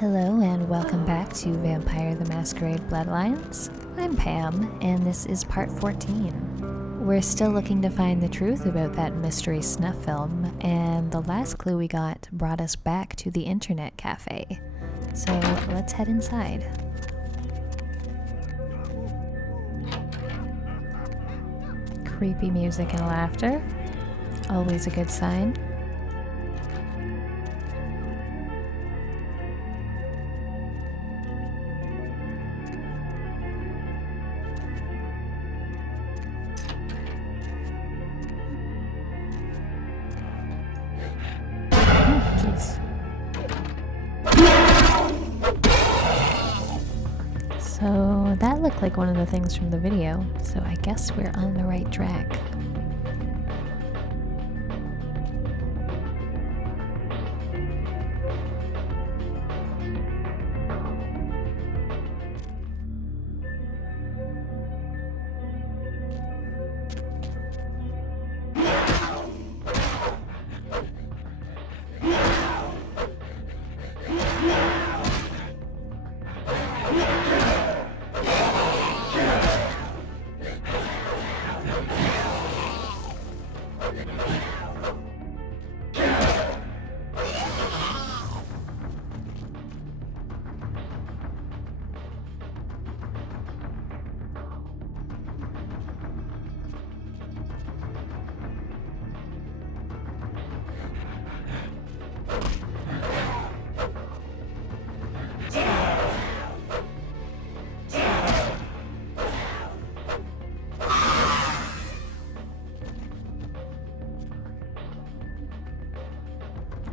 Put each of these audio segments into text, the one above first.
Hello and welcome back to Vampire the Masquerade Bloodlines. I'm Pam, and this is part 14. We're still looking to find the truth about that mystery snuff film, and the last clue we got brought us back to the internet cafe. So let's head inside. Creepy music and laughter, always a good sign. So that looked like one of the things from the video, so I guess we're on the right track.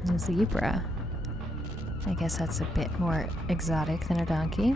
A zebra. I guess that's a bit more exotic than a donkey.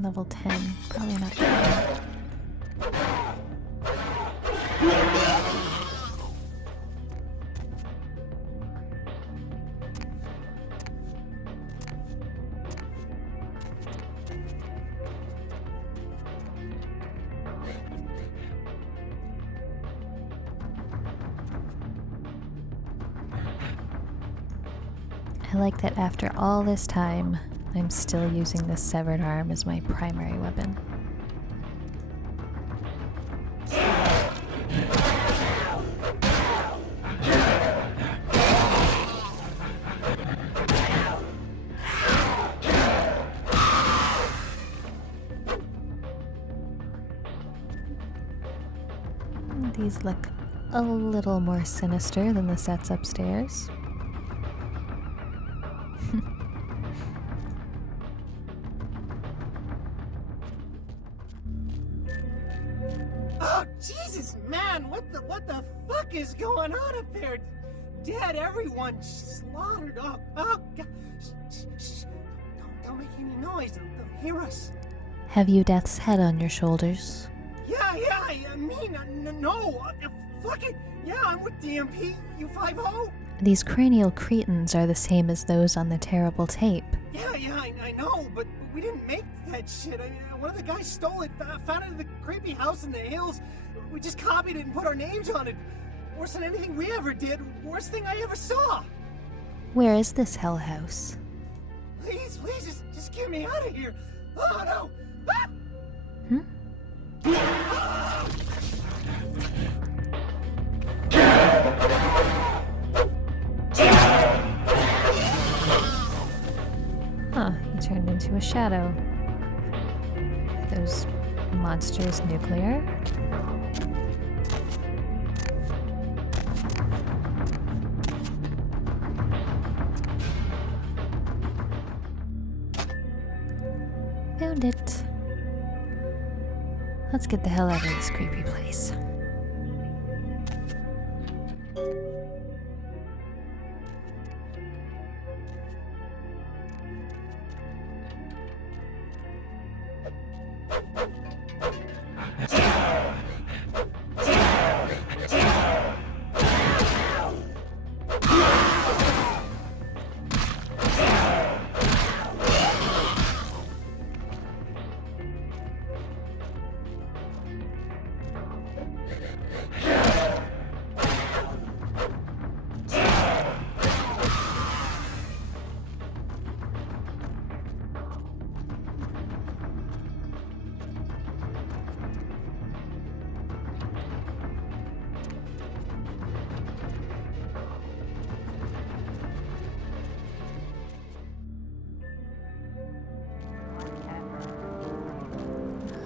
Level 10, probably not good. I like that after all this time, I'm still using this severed arm as my primary weapon. These look a little more sinister than the sets upstairs. Oh, Jesus, man, what the fuck is going on up there? Dead, everyone slaughtered. Oh, God. Shh. Don't make any noise. They'll hear us. Have you Death's head on your shoulders? Yeah, I mean, no. Fuck it. Yeah, I'm with DMP, U50. These cranial cretins are the same as those on the terrible tape. Yeah, I know, but we didn't make that shit. One of the guys stole it, found it in the creepy house in the hills. We just copied it and put our names on it. Worse than anything we ever did. Worst thing I ever saw. Where is this hell house? Please, just get me out of here. Oh, no. Ah! Huh, he turned into a shadow. Are those monsters nuclear? Found it. Let's get the hell out of this creepy place.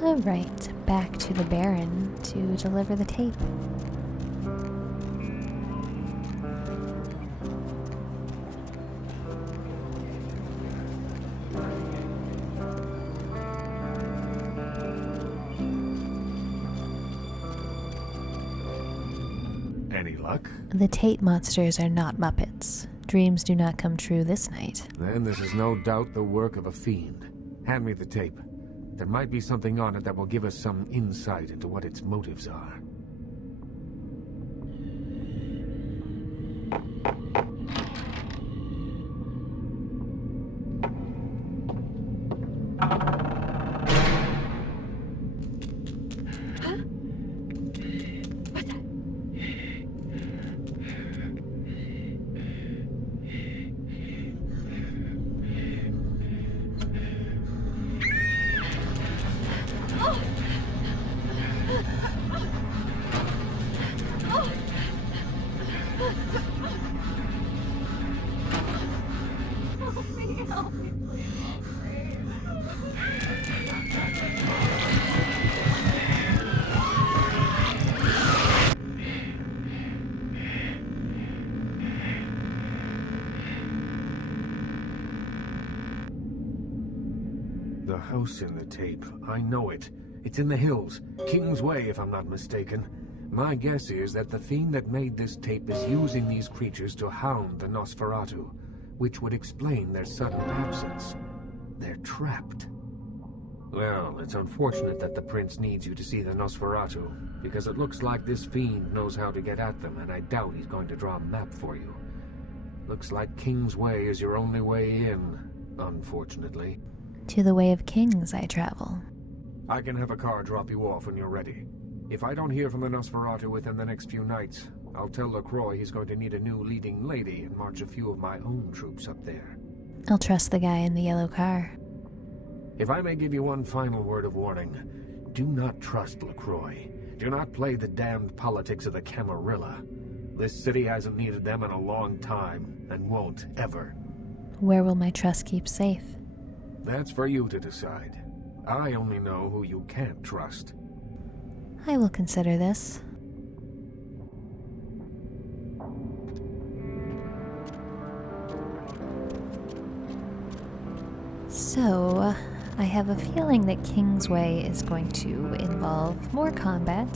Alright, back to the Baron to deliver the tape. Any luck? The Tate monsters are not Muppets. Dreams do not come true this night. Then this is no doubt the work of a fiend. Hand me the tape. There might be something on it that will give us some insight into what its motives are. The house in the tape. I know it. It's in the hills. King's Way, if I'm not mistaken. My guess is that the fiend that made this tape is using these creatures to hound the Nosferatu, which would explain their sudden absence. They're trapped. Well, it's unfortunate that the prince needs you to see the Nosferatu, because it looks like this fiend knows how to get at them, and I doubt he's going to draw a map for you. Looks like King's Way is your only way in, unfortunately. To the Way of Kings I travel. I can have a car drop you off when you're ready. If I don't hear from the Nosferatu within the next few nights, I'll tell LaCroix he's going to need a new leading lady and march a few of my own troops up there. I'll trust the guy in the yellow car. If I may give you one final word of warning, do not trust LaCroix. Do not play the damned politics of the Camarilla. This city hasn't needed them in a long time, and won't ever. Where will my trust keep safe? That's for you to decide. I only know who you can't trust. I will consider this. So, I have a feeling that Kingsway is going to involve more combat,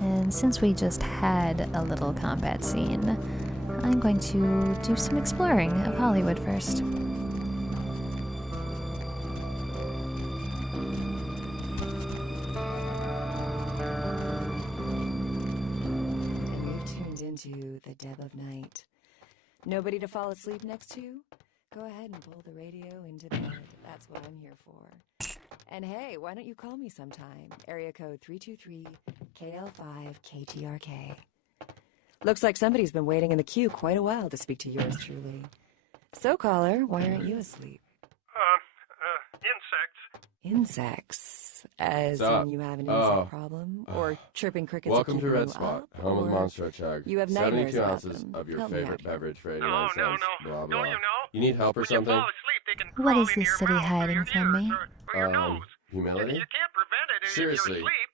and since we just had a little combat scene, I'm going to do some exploring of Hollywood first. Into the dead of night. Nobody to fall asleep next to? Go ahead and pull the radio into bed. That's what I'm here for. And hey, why don't you call me sometime? Area code 323-KL5-KTRK. Looks like somebody's been waiting in the queue quite a while to speak to yours truly. So, caller, why aren't you asleep? Insects. Insects? As in you have an insect problem? Or chirping crickets Welcome are to keeping Red you Spot, up? home of Or Monster Chug. you have nightmares 72 about ounces them? of your Help me favorite out here. beverage for 89 No, cents. no. Blah, blah. Don't you know? You need help or When something? you fall asleep, they can What crawl is into this your city mouth or hiding your from ears me? or your nose. Humility? You can't prevent it if Seriously. you're asleep.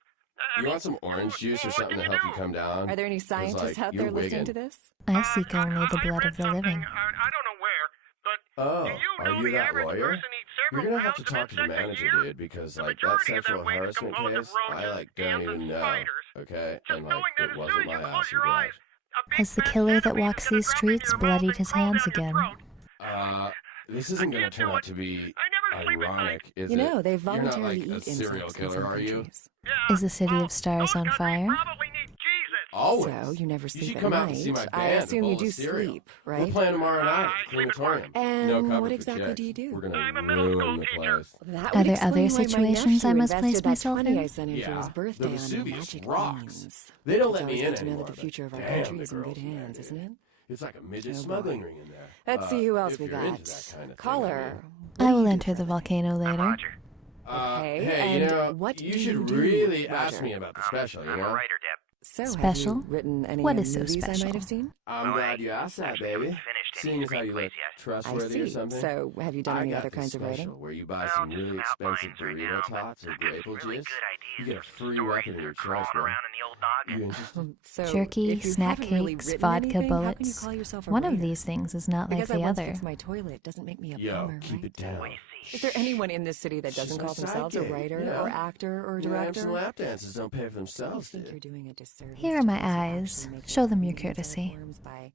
You want some orange juice or what something can to you help you do? come down? Are there any 'Cause, scientists out you're there listening wigging. to this? I seek only the I blood read of the something, living. I don't know where, but Oh, do you are know you the that average lawyer? person eats You're several gonna have to pounds of talk to the insects a manager, year? dude, because The that majority of sexual that waste is harassment composed of case, I roaches, don't ants, even and know. spiders. Okay, Just and knowing that it as soon wasn't as you my close ass who your eyes, grabbed. a big Has the fat killer that centipede is walks gonna these drop into streets your mouth bloodied and his crawl hands down your again? throat. This isn't gonna can't turn do out it. to be I never sleep at night. ironic, is You it? know, they You're not voluntarily like a eat serial insects in killer, some are you? countries. Yeah, Is the City of Stars those on countries fire? probably need Jesus. Always. So, you never You sleep should at come night. out and see my I band, assume a you bowl do of cereal. sleep, We're right? playing tomorrow night, I sleep at crematorium. And No cover what for exactly chicks. do you do? We're gonna I'm a middle school ruin the teacher. place. That Are would there explain other why my situations I nephew must place invested that myself 20 in? I sent him for his Yeah, birthday the on Vesuvius magic rocks. lines. They don't It's let always me in good to know anymore. that the future of our but damn, country the is in good girls in hands, there, isn't it? It's like a midget Oh, boy. smuggling ring in there. Let's see who else if we you're got. into that kind of thing, Caller. I will enter the volcano later. Roger. Okay, hey, you and know, what you do should you do, really Roger? ask me about the special, you I'm a know? writer, Deb. So, Special? have you written any What is so movies I special? might have seen? I'm glad you asked that, Actually, haven't baby. finished any Seeing as how you screenplays look yet. I trustworthy or see. something. So, have you done I any got other this kinds of special writing? where you buy Well, some just really some expensive outlines right Dorito now, but tots or I've got grape some really juice. good ideas You get a for some free stories weapon in that your are choice, crawling man. around in the old noggin. You interested? So, Jerky, if you snack haven't really cakes, written vodka anything, how can you bullets. call yourself a One of writer? these things is not like Because I the once other. fixed my toilet doesn't make me a Yo, plumber, keep right? it down. What do you see? Is there anyone in this city that She's doesn't my call themselves a sidekick, writer yeah. or actor or Lamps director? and lap dances don't pay for I themselves, think you're dude. doing a disservice. Here are to my those who actually eyes. make Show their them your living in art courtesy. forms by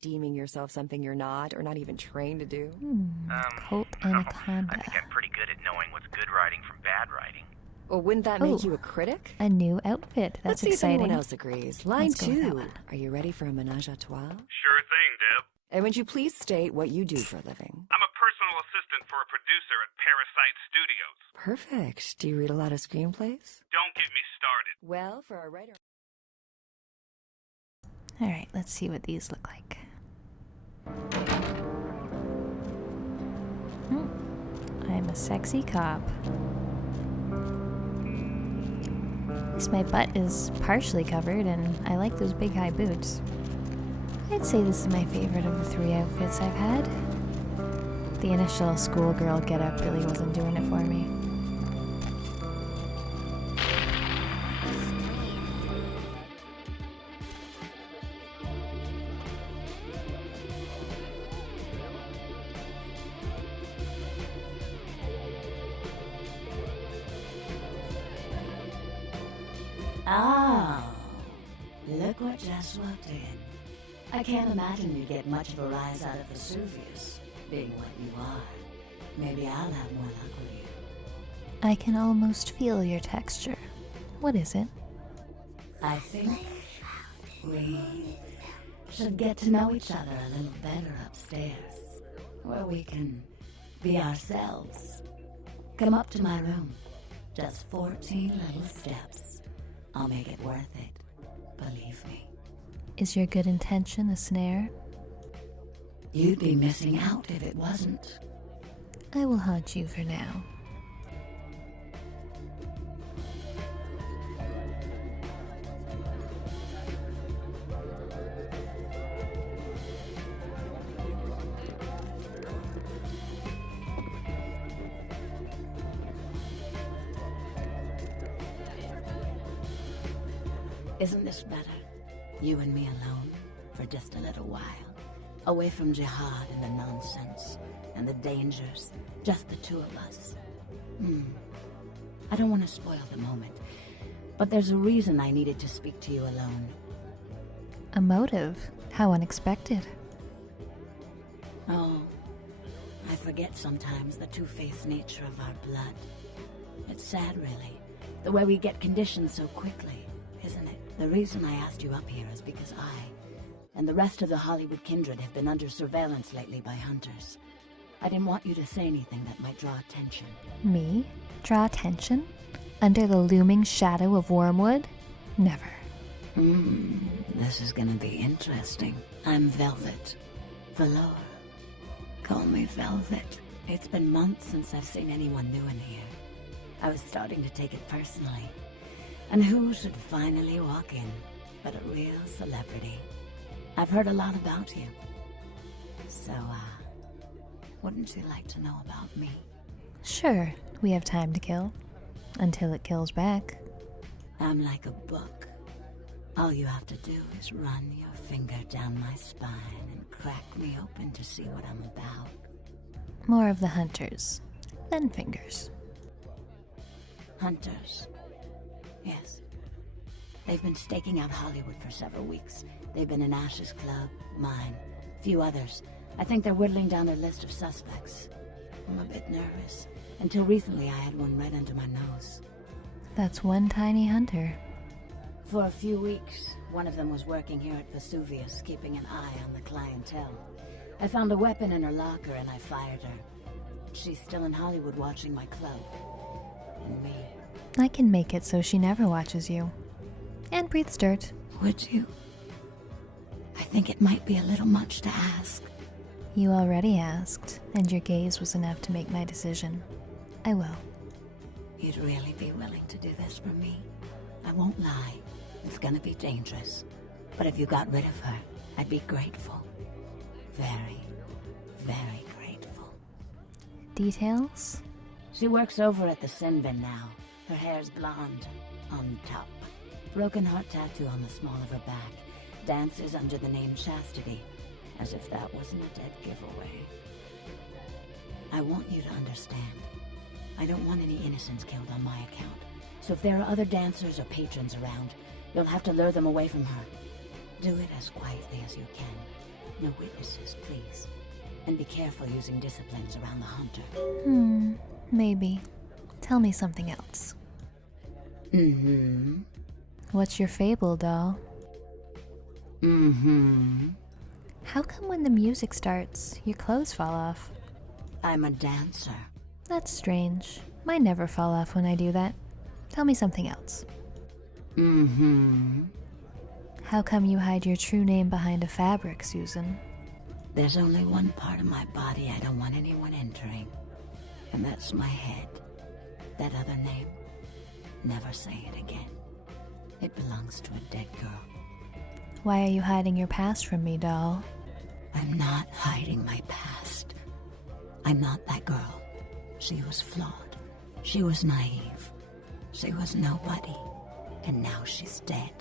deeming yourself something you're not or not even trained to do. Colt I anaconda. think I'm pretty good at knowing what's good writing from bad writing. Well, wouldn't that Oh. make you a critic? A new outfit. Let's That's see if exciting. anyone else agrees. Line Let's go with that 2. one. Are you ready for a menage a trois? Sure thing, Deb. And would you please state what you do for a living? I'm a personal assistant for a producer at Parasite Studios. Perfect. Do you read a lot of screenplays? Don't get me started. Well, for a writer... All right, let's see what these look like. I'm a sexy cop. At least my butt is partially covered, and I like those big high boots. I'd say this is my favorite of the 3 outfits I've had. The initial schoolgirl getup really wasn't doing it for me. Oh, look what just walked in. I can't imagine you get much of a rise out of Vesuvius, being what you are. Maybe I'll have more luck with you. I can almost feel your texture. What is it? I think we should get to know each other a little better upstairs, where we can be ourselves. Come up to my room. Just 14 little steps. I'll make it worth it. Believe me. Is your good intention a snare? You'd be missing out if it wasn't. I will haunt you for now. Isn't this better? You and me alone, for just a little while. Away from jihad and the nonsense, and the dangers. Just the two of us. I don't want to spoil the moment, but there's a reason I needed to speak to you alone. A motive? How unexpected. Oh, I forget sometimes the two-faced nature of our blood. It's sad, really, the way we get conditioned so quickly, isn't it? The reason I asked you up here is because I and the rest of the Hollywood kindred have been under surveillance lately by hunters. I didn't want you to say anything that might draw attention. Me? Draw attention? Under the looming shadow of Wormwood? Never. This is gonna be interesting. I'm Velvet Velour. Call me Velvet. It's been months since I've seen anyone new in here. I was starting to take it personally. And who should finally walk in but a real celebrity? I've heard a lot about you. So, wouldn't you like to know about me? Sure, we have time to kill. Until it kills back. I'm like a book. All you have to do is run your finger down my spine and crack me open to see what I'm about. More of the hunters. Then fingers. Hunters. Yes. They've been staking out Hollywood for several weeks. They've been in Ash's club, mine, a few others. I think they're whittling down their list of suspects. I'm a bit nervous. Until recently, I had one right under my nose. That's one tiny hunter. For a few weeks, one of them was working here at Vesuvius, keeping an eye on the clientele. I found a weapon in her locker and I fired her. She's still in Hollywood watching my club. And me. I can make it so she never watches you. And breathes dirt. Would you? I think it might be a little much to ask. You already asked, and your gaze was enough to make my decision. I will. You'd really be willing to do this for me? I won't lie. It's gonna be dangerous. But if you got rid of her, I'd be grateful. Very, very grateful. Details? She works over at the sin bin now. Her hair's blonde, on top. Broken heart tattoo on the small of her back. Dances under the name Chastity, as if that wasn't a dead giveaway. I want you to understand. I don't want any innocents killed on my account. So if there are other dancers or patrons around, you'll have to lure them away from her. Do it as quietly as you can. No witnesses, please. And be careful using disciplines around the hunter. Maybe. Tell me something else. What's your fable, doll? How come when the music starts, your clothes fall off? I'm a dancer. That's strange. Mine never fall off when I do that. Tell me something else. How come you hide your true name behind a fabric, Susan? There's only one part of my body I don't want anyone entering. And that's my head. That other name, never say it again. It belongs to a dead girl. Why are you hiding your past from me, doll? I'm not hiding my past. I'm not that girl. She was flawed. She was naive. She was nobody. And now she's dead.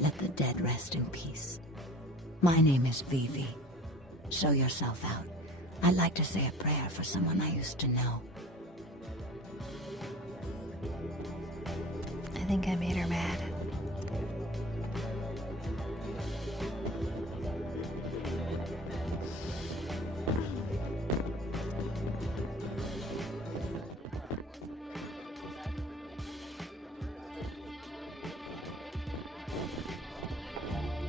Let the dead rest in peace. My name is Vivi. Show yourself out. I'd like to say a prayer for someone I used to know. I think I made her mad.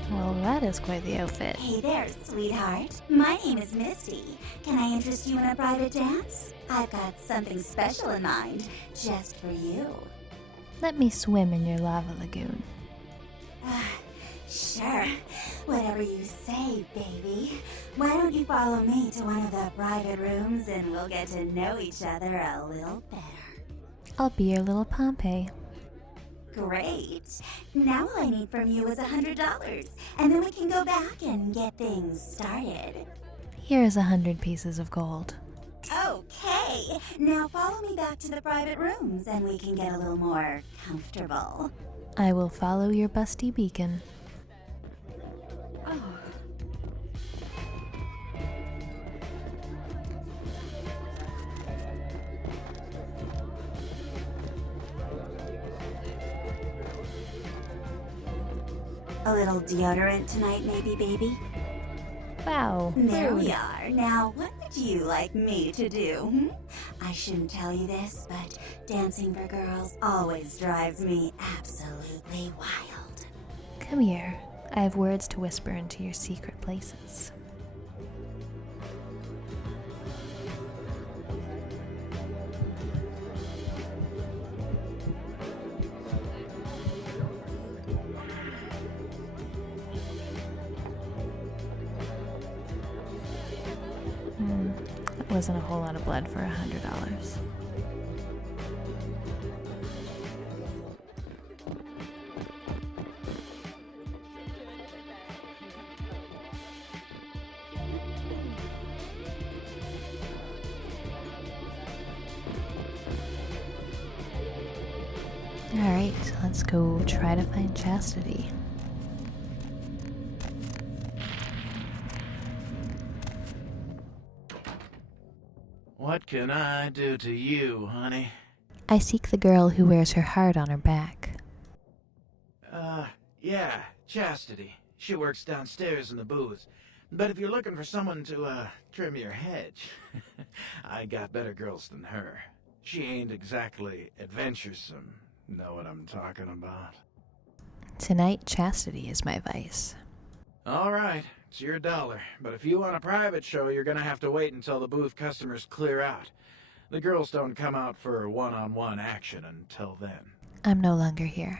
Well, that is quite the outfit. Hey there, sweetheart. My name is Misty. Can I interest you in a private dance? I've got something special in mind, just for you. Let me swim in your lava lagoon. Sure. Whatever you say, baby. Why don't you follow me to one of the private rooms and we'll get to know each other a little better. I'll be your little Pompeii. Great. Now all I need from you is $100, and then we can go back and get things started. Here is 100 pieces of gold. Okay. Now follow me back to the private rooms and we can get a little more comfortable. I will follow your busty beacon. A little deodorant tonight, maybe, baby? Wow. There we are. Now, what would you like me to do? I shouldn't tell you this, but dancing for girls always drives me absolutely wild. Come here. I have words to whisper into your secret places. That wasn't a whole lot of blood for $100. Alright, let's go try to find Chastity. What can I do to you, honey? I seek the girl who wears her heart on her back. Yeah, Chastity. She works downstairs in the booth. But if you're looking for someone to, trim your hedge, I got better girls than her. She ain't exactly adventuresome. Know what I'm talking about? Tonight, chastity is my vice. All right, it's your dollar. But if you want a private show, you're gonna have to wait until the booth customers clear out. The girls don't come out for one-on-one action until then. I'm no longer here.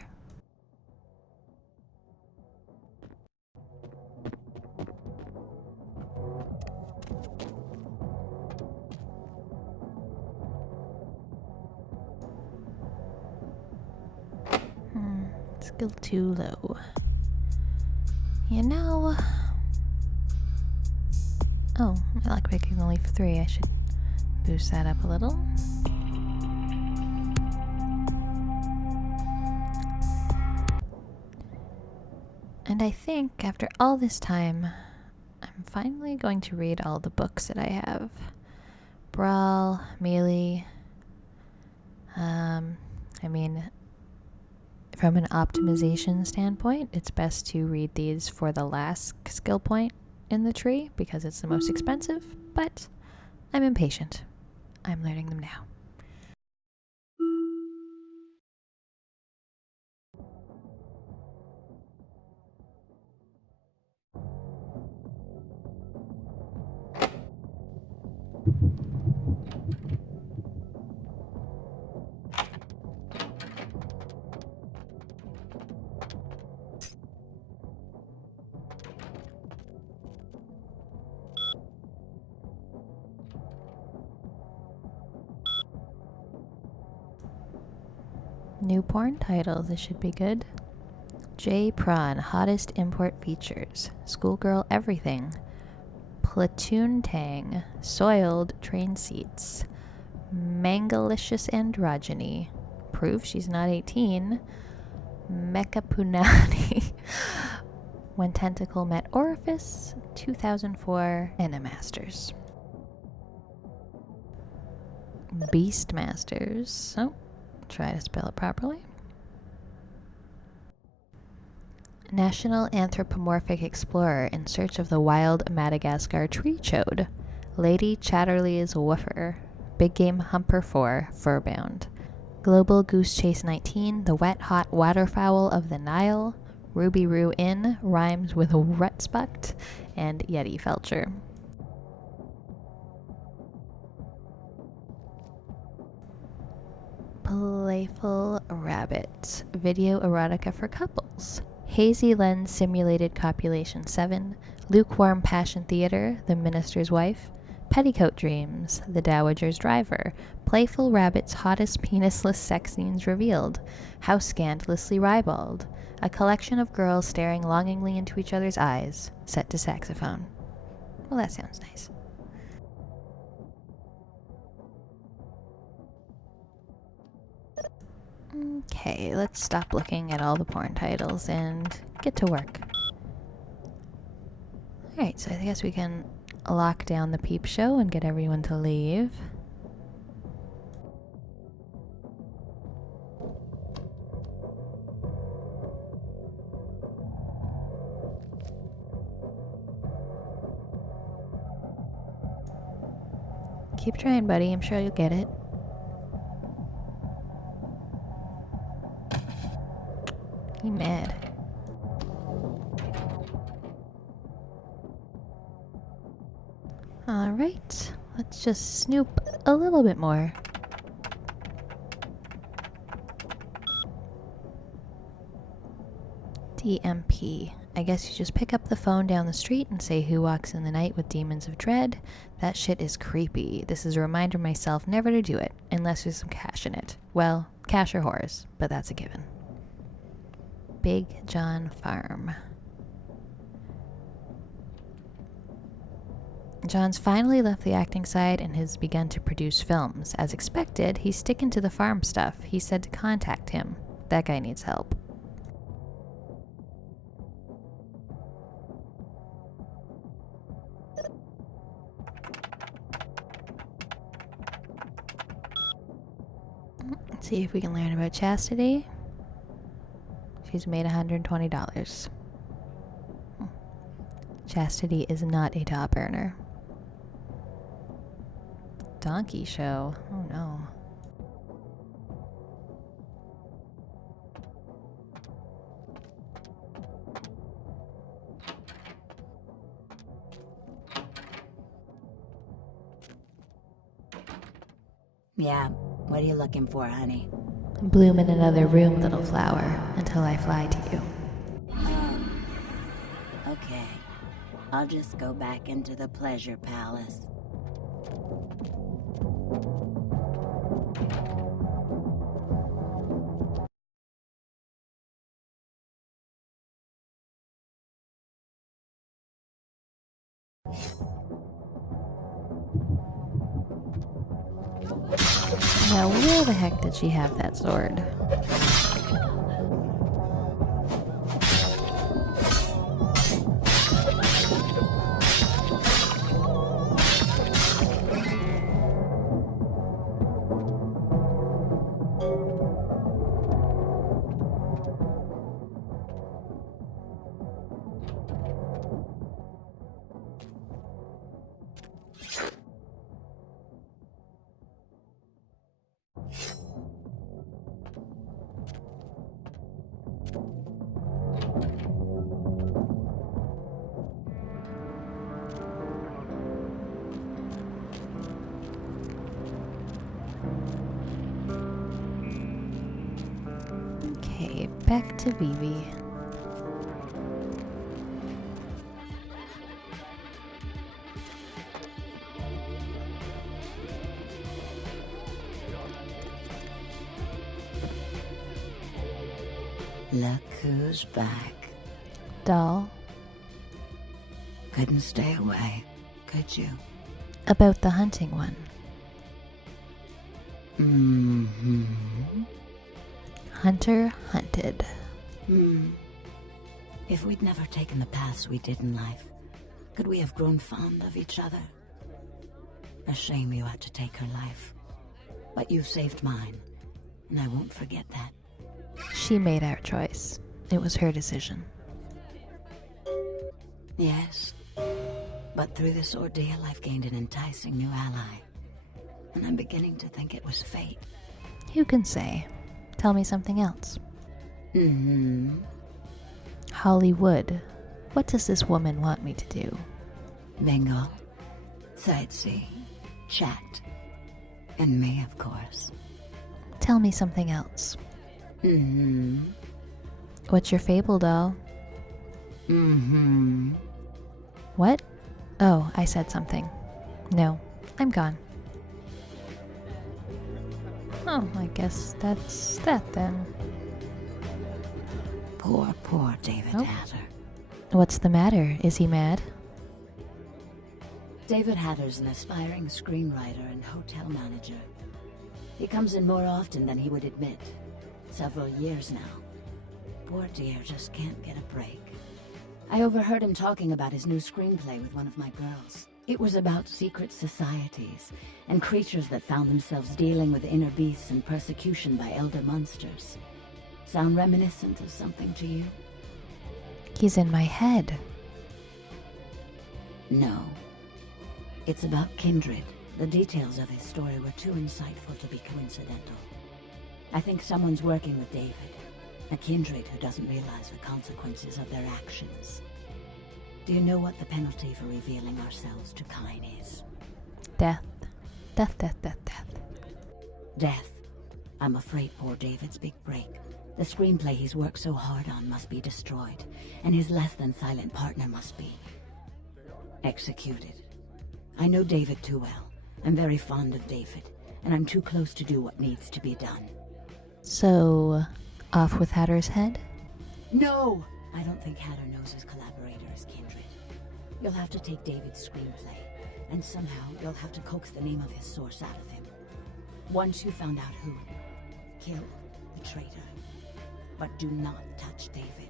Skill too low. You know... Oh, my lockpick is only for 3. I should boost that up a little. And I think after all this time, I'm finally going to read all the books that I have. Brawl, Melee. I mean, from an optimization standpoint, it's best to read these for the last skill point in the tree because it's the most expensive, but I'm impatient. I'm learning them now. New porn title, this should be good. J Prawn, hottest import features. Schoolgirl everything. Platoon Tang, soiled train seats. Mangalicious androgyny. Proof she's not 18. Mecha Punani. When Tentacle Met Orifice. 2004. Masters. Beastmasters. Oh. Try to spell it properly. National Anthropomorphic Explorer in search of the wild Madagascar tree chode. Lady Chatterley's Woofer. Big Game Humper 4, Furbound. Global Goose Chase 19, the wet hot waterfowl of the Nile. Ruby Roo Inn rhymes with Rutsbucked and Yeti Felcher. Playful Rabbit. Video erotica for couples. Hazy Lens Simulated Copulation 7. Lukewarm Passion Theater, The Minister's Wife. Petticoat Dreams, The Dowager's Driver. Playful Rabbit's Hottest Penisless Sex Scenes Revealed. How Scandalously Ribald. A collection of girls staring longingly into each other's eyes, set to saxophone. Well, that sounds nice. Okay, let's stop looking at all the porn titles and get to work. Alright, so I guess we can lock down the peep show and get everyone to leave. Keep trying, buddy. I'm sure you'll get it. You mad? Alright, let's just snoop a little bit more. DMP. I guess you just pick up the phone down the street and say who walks in the night with demons of dread. That shit is creepy. This is a reminder myself never to do it, unless there's some cash in it. Well, cash or whores, but that's a given. Big John Farm. John's finally left the acting side and has begun to produce films. As expected, he's sticking to the farm stuff. He said to contact him. That guy needs help. Let's see if we can learn about Chastity. She's made $120. Chastity is not a top earner. Donkey show. Oh no. Yeah, what are you looking for, honey? Bloom in another room, little flower, until I fly to you. Okay, I'll just go back into the pleasure palace. Now, where the heck did she have that sword? Okay, back to Vivi. Look who's back. Doll, Couldn't stay away, could you? about the hunting one. Mm-hmm. Hunter hunted. If we'd never taken the paths we did in life, could we have grown fond of each other? A shame you had to take her life. But you've saved mine, and I won't forget that. She made our choice. It was her decision. Yes, but through this ordeal I've gained an enticing new ally, and I'm beginning to think it was fate. You can say. Tell me something else. Hollywood. What does this woman want me to do? Mingle, sightsee, chat, and me, of course. Tell me something else. What's your fable, doll? What? Oh, I said something. No, I'm gone. Oh, I guess that's that then. Poor David Oh. Hatter. What's the matter? Is he mad? David Hatter's an aspiring screenwriter and hotel manager. He comes in more often than he would admit. Several years now. Poor dear just can't get a break. I overheard him talking about his new screenplay with one of my girls. It was about secret societies and creatures that found themselves dealing with inner beasts and persecution by elder monsters. Sound reminiscent of something to you? He's in my head. No. It's about kindred. The details of his story were too insightful to be coincidental. I think someone's working with David. A kindred who doesn't realize the consequences of their actions. Do you know what the penalty for revealing ourselves to Kine is? Death. Death, death, death, death. Death. I'm afraid poor David's big break. The screenplay he's worked so hard on must be destroyed, and his less-than-silent partner must be executed. I know David too well. I'm very fond of David, and I'm too close to do what needs to be done. So, off with Hatter's head? No! I don't think Hatter knows his collaborator is kindred. You'll have to take David's screenplay, and somehow you'll have to coax the name of his source out of him. Once you found out who, kill the traitor. But do not touch David.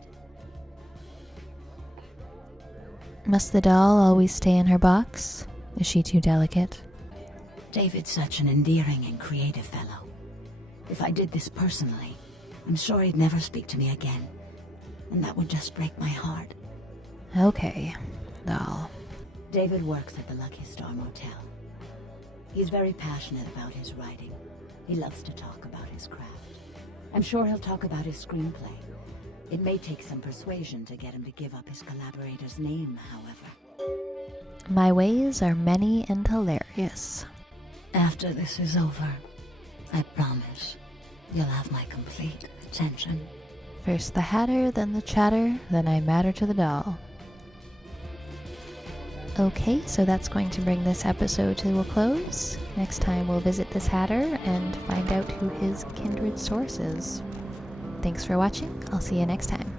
Must the doll always stay in her box? Is she too delicate? David's such an endearing and creative fellow. If I did this personally, I'm sure he'd never speak to me again. And that would just break my heart. Okay. doll. David works at the Lucky Star Motel. He's very passionate about his writing. He loves to talk about his craft. I'm sure he'll talk about his screenplay. It may take some persuasion to get him to give up his collaborator's name, however. My ways are many and hilarious. After this is over, I promise you'll have my complete attention. First the hatter, then the chatter, then I matter to the doll. Okay, so that's going to bring this episode to a close. Next time we'll visit this hatter and find out who his kindred source is. Thanks for watching. I'll see you next time.